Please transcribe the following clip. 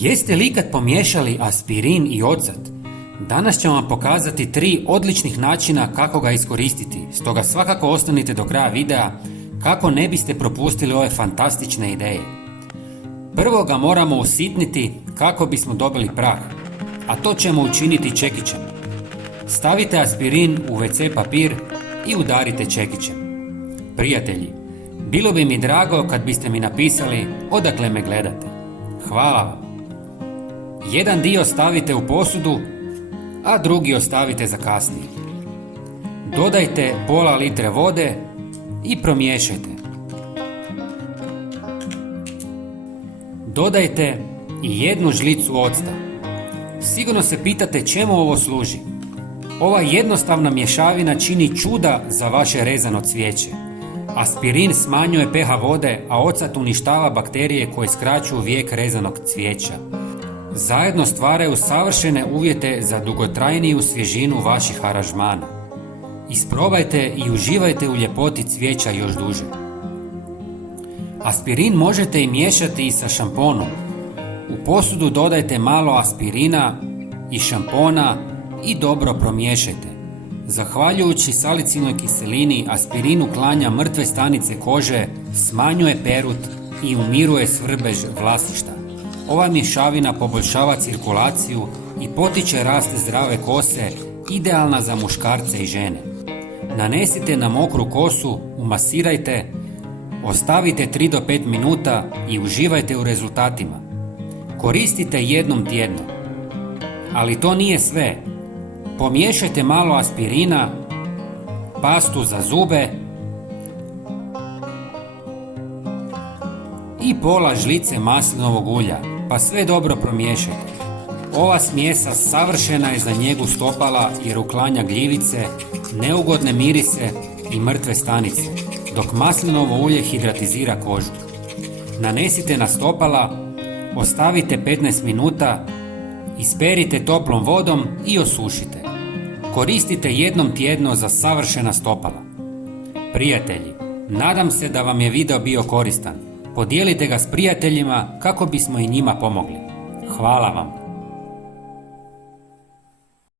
Jeste li ikad pomiješali aspirin i ocat? Danas ću vam pokazati 3 odličnih načina kako ga iskoristiti, stoga svakako ostanite do kraja videa kako ne biste propustili ove fantastične ideje. Prvo ga moramo usitniti kako bismo dobili prah, a to ćemo učiniti čekićem. Stavite aspirin u WC papir i udarite čekićem. Prijatelji, bilo bi mi drago kad biste mi napisali odakle me gledate. Hvala vam. Jedan dio stavite u posudu, a drugi ostavite za kasnije. Dodajte pola litre vode i promiješajte. Dodajte i 1 žlicu octa. Sigurno se pitate čemu ovo služi. Ova jednostavna mješavina čini čuda za vaše rezano cvijeće. Aspirin smanjuje pH vode, a ocat uništava bakterije koje skraćuju vijek rezanog cvijeća. Zajedno stvaraju savršene uvjete za dugotrajniju svježinu vaših aranžmana. Isprobajte i uživajte u ljepoti cvijeća još duže. Aspirin možete i miješati i sa šamponom. U posudu dodajte malo aspirina i šampona i dobro promiješajte. Zahvaljujući salicilnoj kiselini, aspirin uklanja mrtve stanice kože, smanjuje perut i umiruje svrbež vlasišta. Ova mješavina poboljšava cirkulaciju i potiče rast zdrave kose, idealna za muškarce i žene. Nanesite na mokru kosu, umasirajte, ostavite 3 do 5 minuta i uživajte u rezultatima. Koristite jednom tjedno. Ali to nije sve. Pomiješajte malo aspirina, pastu za zube i pola žlice maslinovog ulja, pa sve dobro promiješajte. Ova smjesa savršena je za njegu stopala jer uklanja gljivice, neugodne mirise i mrtve stanice, dok maslinovo ulje hidratizira kožu. Nanesite na stopala, ostavite 15 minuta, isperite toplom vodom i osušite. Koristite jednom tjedno za savršena stopala. Prijatelji, nadam se da vam je video bio koristan. Podijelite ga s prijateljima kako bismo i njima pomogli. Hvala vam.